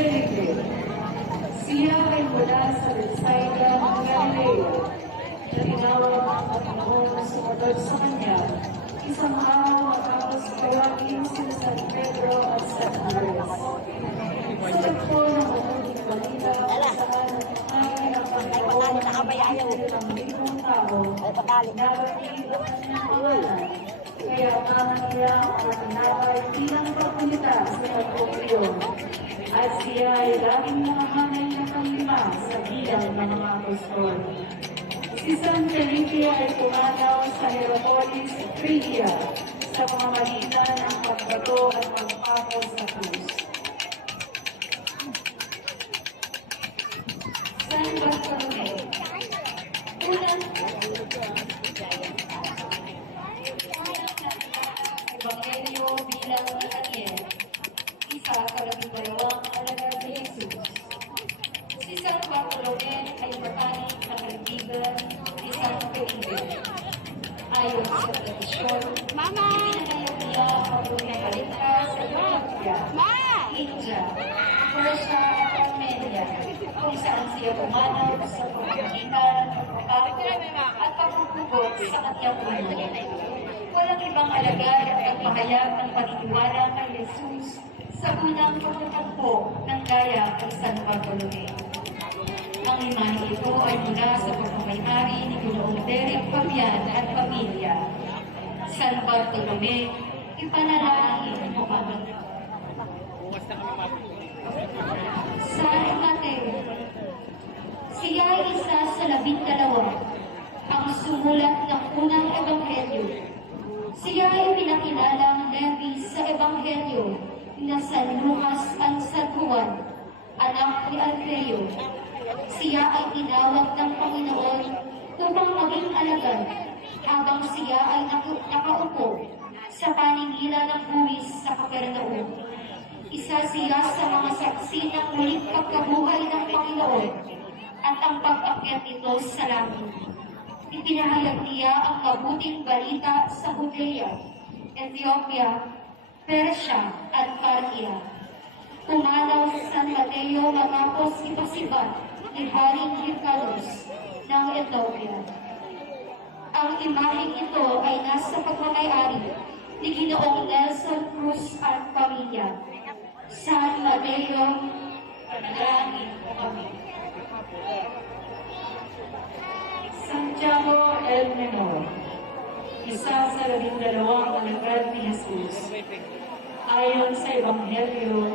Felipe. Siya ay mula sa Bethsaida, Galilea, na tinawag ang Panginoon na sumunod sa kanya, isang araw matapos kawagin sila San Pedro at San Andres. Sa tagpo ng mabuting balita, saan ay ang Panginoon ng libong tao, narating ang kanyang pangalan, kaya kaman niya ang tinawag bilang pagpunita sa tagpong iyon. At siya ay laging nakahanay ng panglima sa bilang ng mga apostol. Si San Felipe ay pumanaw sa Hierapolis, Phrygia, sa mga magitan ng pagbato at pagpako sa krus. San Bartolome. Unang Ebanghelyo bilang ni Daniel, isa sa 12 alagad ni Jesus. Si San Bartolome ay mataning na kaibigan ni San Felipe. Ayon sa tradisyon, ipinahayag niya ang unang kaligtas sa Ethiopia, India, Persia at Armenia, kung saan siya pumanaw sa pagpagitan, pagpapako at pagpupugot sa kanyang buhay. Walang ibang alagad at pagpahayag ng paniniwala kay Jesus sa unang pagtatagpo ng gaya kay San Bartolome. Ang limang ito ay mula sa pagmamayari ni Ginoong Derek Fabian at pamilya. San Bartolome, ipanalangin mo kami. San Mateo, siya ay isa sa 12, ang sumulat ng unang ebanghelyo. Siya ay pinakilalang Levi sa ebanghelyo na San Lucas at San Juan, anak ni Alfeo. Siya ay tinawag ng Panginoon upang maging alagad habang siya ay nakaupo sa paningilan ng buwis sa Capernaum. Isa siya sa mga saksi ng muling pagkabuhay ng Panginoon at ang pag-akyat nito sa langit. Ipinahayag niya ang mabuting balita sa Judea, Ethiopia, Persia at Parthia. Pumanaw sa San Mateo matapos ipasibat ni Haring Hyrcanus ng Ethiopia. Ang imaheng ito ay nasa pagmamayari ni Ginoong Nelson Cruz at pamilya. San Mateo, panalangin mo kami. Santiago el Menor, isa sa 12 alagad ni Jesus. Ayon sa Ebanghelyo,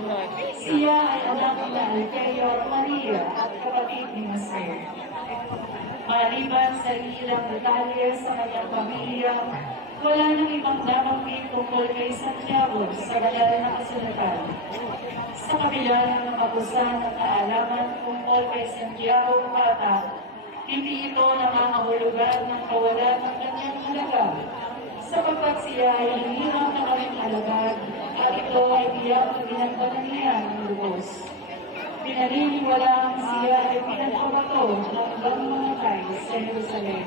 siya ay anak na Alfeo at Maria at kapatid ni Jose. Maliban sa ilang detalye sa kanyang pamilya, wala nang ibang nabanggit tungkol kay Santiago sa banal na kasulatan. Sa kabila ng nakapusan at kaalaman tungkol kay Santiago bata, hindi ito nangangahulugan ng kawalan ng kanyang halaga, sapagkat siya ay hinihang na kaming alagad at ito ay biyang ginagbanan niya ng lubos. Pinaniniwalaan siya ay pinagpabato ng ibang mga tay sa Jerusalem.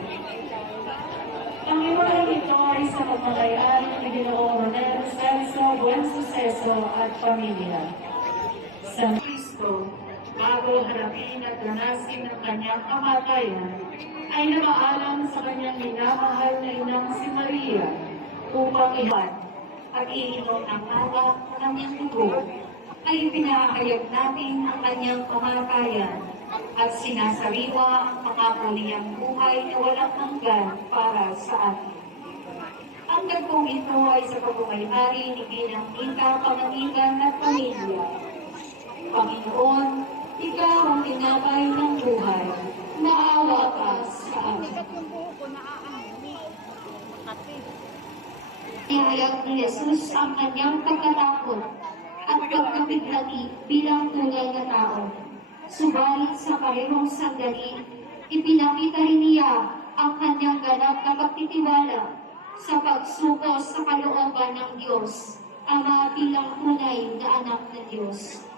Ang iwanan nito ay sa pagmamayari ni Ginoong Ronel Celso Buensuceso at pamilya. Sa Kristo, bago harapin at ganasin ng kanyang kamatayan, ay namaalam sa kanyang minamahal na inang si Maria upang iwan at iinom ang alak ng kanyang dugo, ay pinahayag natin ang kanyang kamatayan at sinasariwa ang pangako niyang buhay na walang hanggan para sa atin. Ang tagpong ito ay sa pagmamayari ni Ginang Ika, Pamangkin at pamilya. Panginoon, ikaw ang tinapay ng buhay, maawa ka sa amin. Ihayag ni Jesus ang kanyang pagkatakot at pagkabighati bilang tunay na tao. Subalit sa parehong sandali, ipinakita rin niya ang kanyang ganap na pagtitiwala sa pagsuko sa kalooban ng Diyos, Ama bilang tunay na anak ng Diyos.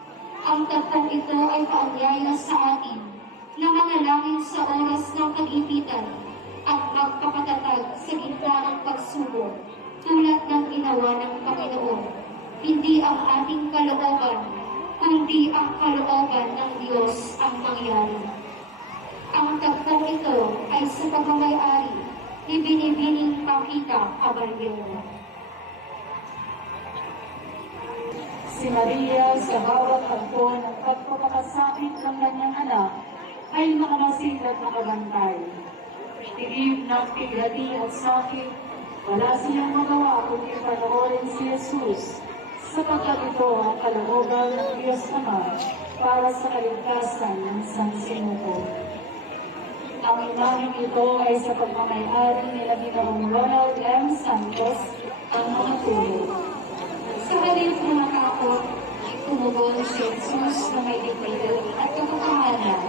Ang tagpong ito ay paanyaya sa atin na manalangin sa oras ng pag-ipitan at magpapatatag sa gitna ng pagsubok tulad ng ginawa ng Panginoon. Hindi ang ating kalooban, kundi ang kalooban ng Diyos ang mangyari. Ang tagpong ito ay sa pagmamayari ni Binibining Paquita Caballero. Si Maria sa bawat tagpo ng pagpapakasakit ng kanyang anak ay nakamasiglat na kabantay. Tigib ng pighati at sakit, wala silang magawa kundi panoorin si Jesus, sapagkat ito ang kalooban ng Diyos Ama para sa kaligtasan ng sansinuko. Ang imaheng ito ay sa pagmamayari nila Ginoong Ronald M. Santos ang mga tulog. Sa halip na matakot, tumugon si Jesus na may dignidad at katotohanan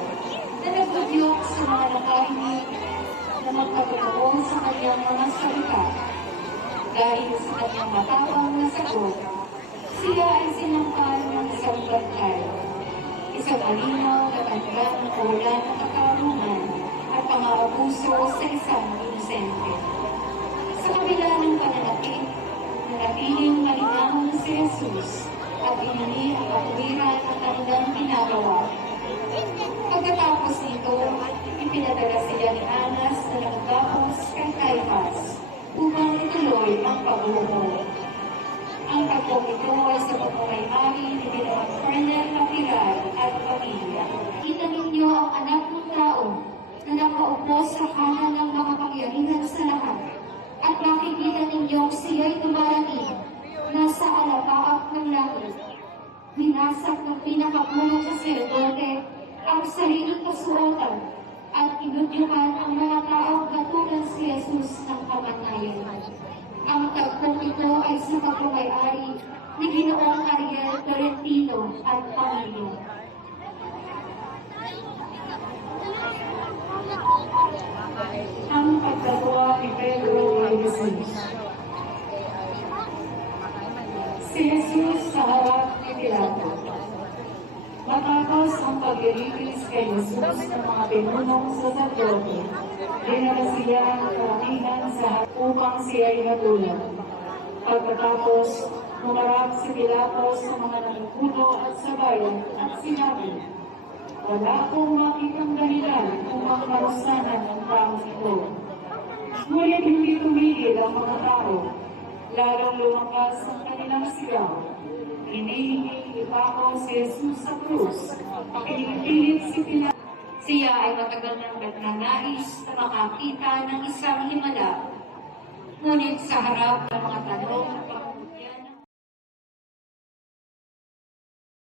na nagpadyok sa mga nakahinig na magpapatao sa kanyang mga salita. Dahil sa kanyang matapang na sagot, siya ay sinangkal ng isang bantay. Isang malinaw na tanda ng wala ng katarungan at pang-aabuso sa isang inosente. Sa kabila ng pananakit, natiling malinahon si Jesus at inili ang katwiran ng kanilang ginagawa. Pagkatapos nito, ipinadala siya ni Anas na nagtapos kay Caiaphas upang ituloy ang pagbubuo. Ang pagbubuo ito ay sa pagmamayari ni Ginoong Fernel Lapiral at pamilya. Kita ninyo ang anak ng tao na nakaupo sa kanan ng mga pangyarihan sa lahat. At makikita ninyong siya'y dumarating, nasa alapaap ng langit. Binasak ng pinakapulong saserdote ang sariling kasuotan at inudyukan ang mga taong katulad si Jesus ng kamatayan. Ang tagpong ito ay sa pagmamayari ni Ginoong Ariel Tolentino at pamilya. Ang pagkatuwa ni Pedro kay Jesus. Si Jesus sa harap ni Pilato. Matapos ang pag-irigis kay Jesus ng mga pinunong saserdote, dinala siya ang karamihan sa harap upang siya ay natulog. Pagkatapos, humarap si Pilato sa mga nanupuno at sa bayan at sinabi, "Wala akong makitang dahilan upang marusahan ang taong ito." Ngunit hindi tumigil ang mga tao, lalong lumakas ang kanilang sigaw. Hinihingi ipako si Jesus sa krus, pinipilit si Pilato. Siya ay matagal nang nagnanais na makakita ng isang himala. Ngunit sa harap ng mga tanong at